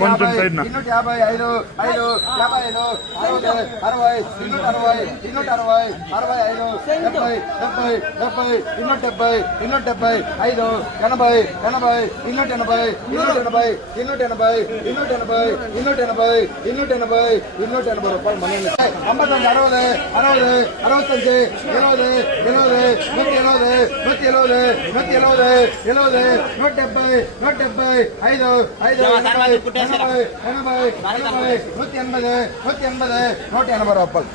కొంచెం సైడ్ 255 5 55 60 60 260 260 65 70 70 270 5 80 80 280 రూపాయలు మనీ 55 60 65 70 180 రూపాయలు